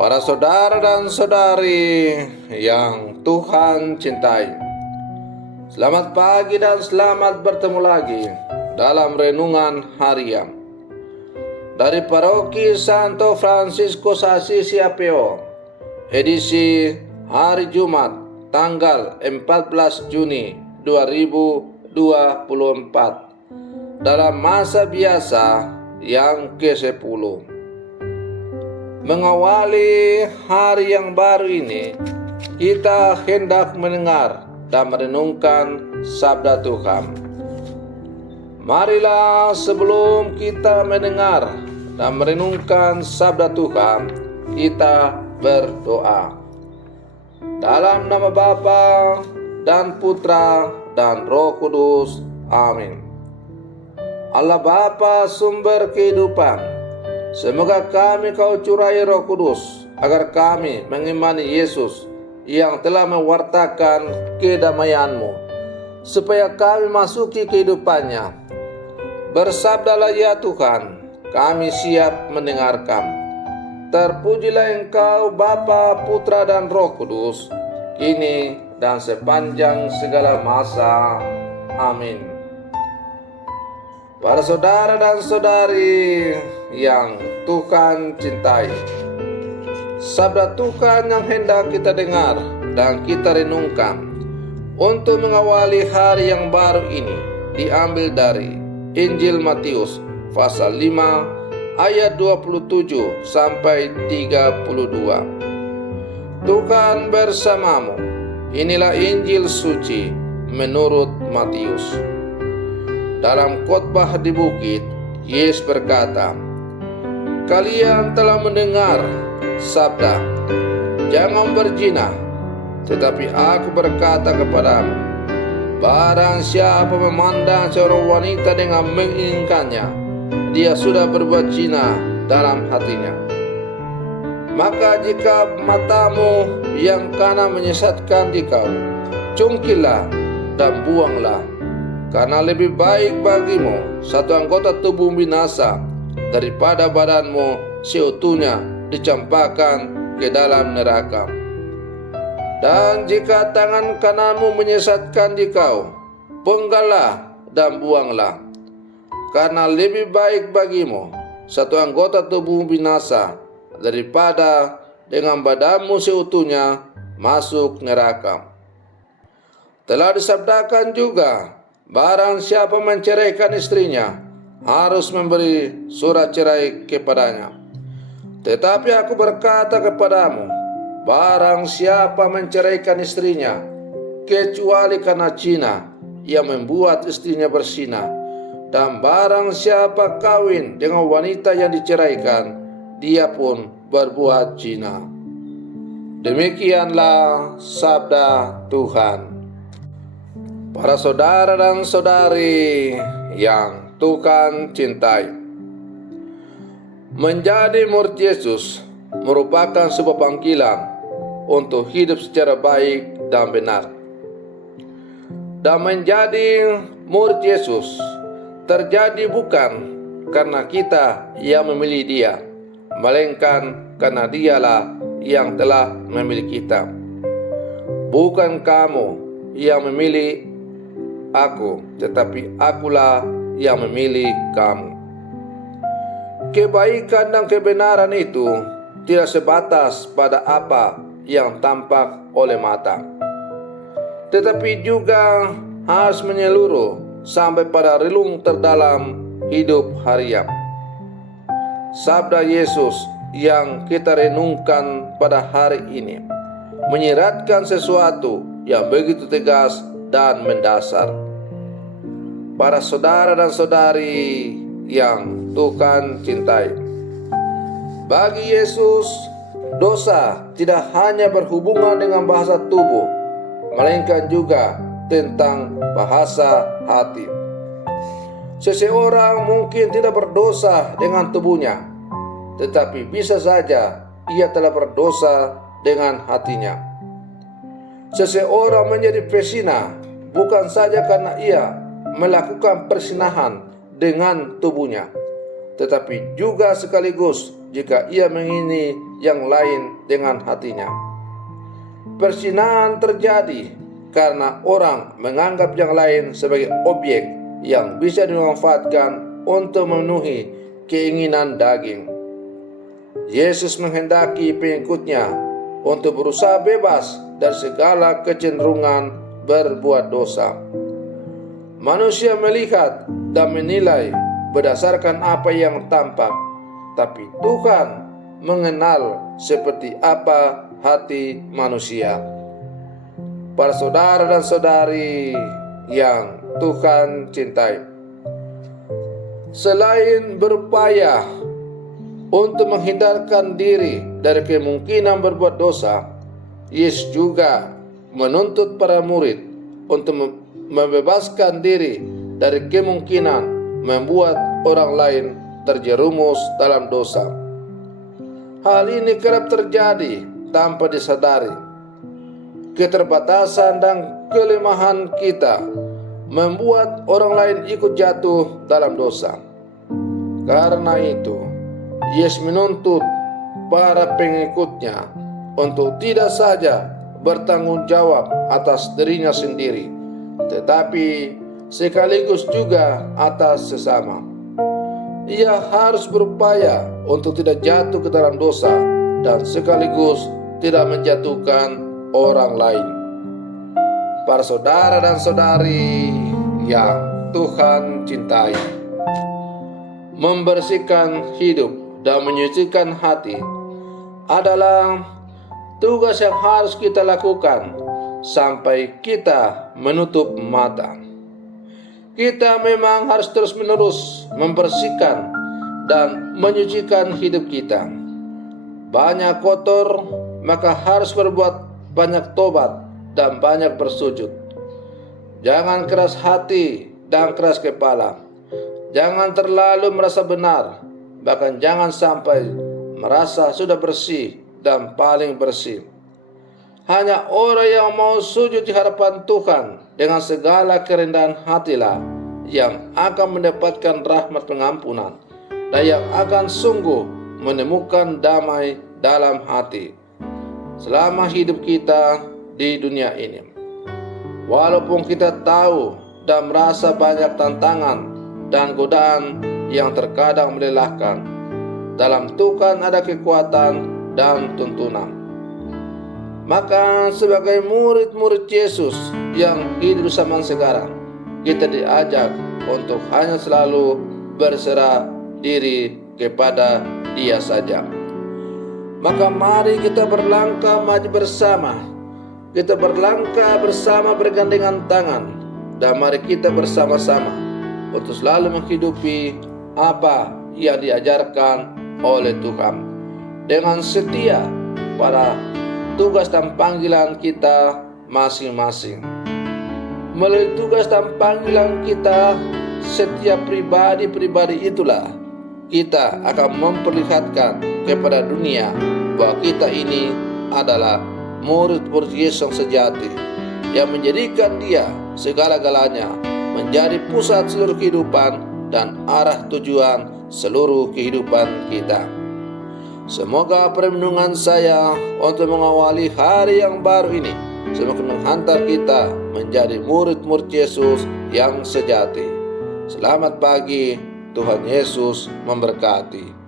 Para saudara dan saudari yang Tuhan cintai, selamat pagi dan selamat bertemu lagi dalam renungan harian dari Paroki Santo Fransiskus Assisi Apeo, edisi hari Jumat tanggal 14 Juni 2024 dalam masa biasa yang ke-10. Mengawali hari yang baru ini, kita hendak mendengar dan merenungkan sabda Tuhan. Marilah sebelum kita mendengar dan merenungkan sabda Tuhan, kita berdoa. Dalam nama Bapa dan Putra dan Roh Kudus. Amin. Allah Bapa sumber kehidupan, semoga kami Kau curai Roh Kudus, agar kami mengimani Yesus yang telah mewartakan kedamaian-Mu, supaya kami masuki kehidupannya. Bersabdalah ya Tuhan, kami siap mendengarkan. Terpujilah Engkau Bapa, Putra dan Roh Kudus, kini dan sepanjang segala masa. Amin. Para saudara dan saudari yang Tuhan cintai, sabda Tuhan yang hendak kita dengar dan kita renungkan untuk mengawali hari yang baru ini diambil dari Injil Matius pasal 5 ayat 27 sampai 32. Tuhan bersamamu. Inilah Injil suci menurut Matius. Dalam khotbah di bukit, Yesus berkata, "Kalian telah mendengar sabda, jangan berzina. Tetapi aku berkata kepadamu, barang siapa memandang seorang wanita dengan menginginkannya, dia sudah berbuat zina dalam hatinya. Maka jika matamu yang kanan menyesatkan dikau, cungkilah dan buanglah. Karena lebih baik bagimu satu anggota tubuh binasa daripada badanmu seutuhnya dicampakkan ke dalam neraka. Dan jika tangan kananmu menyesatkan dikau, penggallah dan buanglah. Karena lebih baik bagimu satu anggota tubuh binasa daripada dengan badanmu seutuhnya masuk neraka. Telah disabdakan juga, barang siapa menceraikan istrinya harus memberi surat cerai kepadanya. Tetapi aku berkata kepadamu, barang siapa menceraikan istrinya kecuali karena zina, ia membuat istrinya berzina. Dan barang siapa kawin dengan wanita yang diceraikan, dia pun berbuat zina." Demikianlah sabda Tuhan. Para saudara dan saudari yang Tuhan cintai, menjadi murid Yesus merupakan sebuah panggilan untuk hidup secara baik dan benar. Dan menjadi murid Yesus terjadi bukan karena kita yang memilih Dia, melainkan karena Dialah yang telah memilih kita. Bukan kamu yang memilih aku, tetapi akulah yang memilih kamu. Kebaikan dan kebenaran itu tidak sebatas pada apa yang tampak oleh mata, tetapi juga harus menyeluruh sampai pada relung terdalam hidup harian. Sabda Yesus yang kita renungkan pada hari ini menyiratkan sesuatu yang begitu tegas dan mendasar. Para saudara dan saudari yang Tuhan cintai, bagi Yesus dosa tidak hanya berhubungan dengan bahasa tubuh, melainkan juga tentang bahasa hati. Seseorang mungkin tidak berdosa dengan tubuhnya, tetapi bisa saja ia telah berdosa dengan hatinya. Seseorang menjadi pezina bukan saja karena ia melakukan perzinahan dengan tubuhnya, tetapi juga sekaligus jika ia mengingini yang lain dengan hatinya. Perzinahan terjadi karena orang menganggap yang lain sebagai objek yang bisa dimanfaatkan untuk memenuhi keinginan daging. Yesus menghendaki pengikutnya untuk berusaha bebas dari segala kecenderungan berbuat dosa. Manusia melihat dan menilai berdasarkan apa yang tampak, tapi Tuhan mengenal seperti apa hati manusia. Para saudara dan saudari yang Tuhan cintai, selain berupaya untuk menghindarkan diri dari kemungkinan berbuat dosa, Yesus juga menuntut para murid untuk membebaskan diri dari kemungkinan membuat orang lain terjerumus dalam dosa. Hal ini kerap terjadi tanpa disadari. Keterbatasan dan kelemahan kita membuat orang lain ikut jatuh dalam dosa. Karena itu, Yesus menuntut para pengikutnya untuk tidak saja bertanggung jawab atas dirinya sendiri, tetapi sekaligus juga atas sesama. Ia harus berupaya untuk tidak jatuh ke dalam dosa dan sekaligus tidak menjatuhkan orang lain. Para saudara dan saudari yang Tuhan cintai, membersihkan hidup dan menyucikan hati adalah tugas yang harus kita lakukan sampai kita menutup mata. Kita memang harus terus-menerus membersihkan dan menyucikan hidup kita. Banyak kotor, maka harus berbuat banyak tobat dan banyak bersujud. Jangan keras hati dan keras kepala. Jangan terlalu merasa benar, bahkan jangan sampai merasa sudah bersih dan paling bersih. Hanya orang yang mau sujud di hadapan Tuhan dengan segala kerendahan hatilah yang akan mendapatkan rahmat pengampunan dan yang akan sungguh menemukan damai dalam hati selama hidup kita di dunia ini. Walaupun kita tahu dan merasa banyak tantangan dan godaan yang terkadang melelahkan, dalam Tuhan ada kekuatan dan tuntunan. Maka sebagai murid-murid Yesus yang hidup zaman sekarang, kita diajak untuk hanya selalu berserah diri kepada Dia saja. Maka mari kita berlangkah maju bersama. Kita berlangkah bersama bergandengan tangan, dan mari kita bersama-sama untuk selalu menghidupi apa yang diajarkan oleh Tuhan dengan setia pada tugas dan panggilan kita masing-masing. Melalui tugas dan panggilan kita, setiap pribadi-pribadi itulah kita akan memperlihatkan kepada dunia bahwa kita ini adalah murid-murid Yesus yang sejati, yang menjadikan Dia segala-galanya, menjadi pusat seluruh kehidupan dan arah tujuan seluruh kehidupan kita. Semoga perlindungan saya untuk mengawali hari yang baru ini semakin menghantar kita menjadi murid-murid Yesus yang sejati. Selamat pagi, Tuhan Yesus memberkati.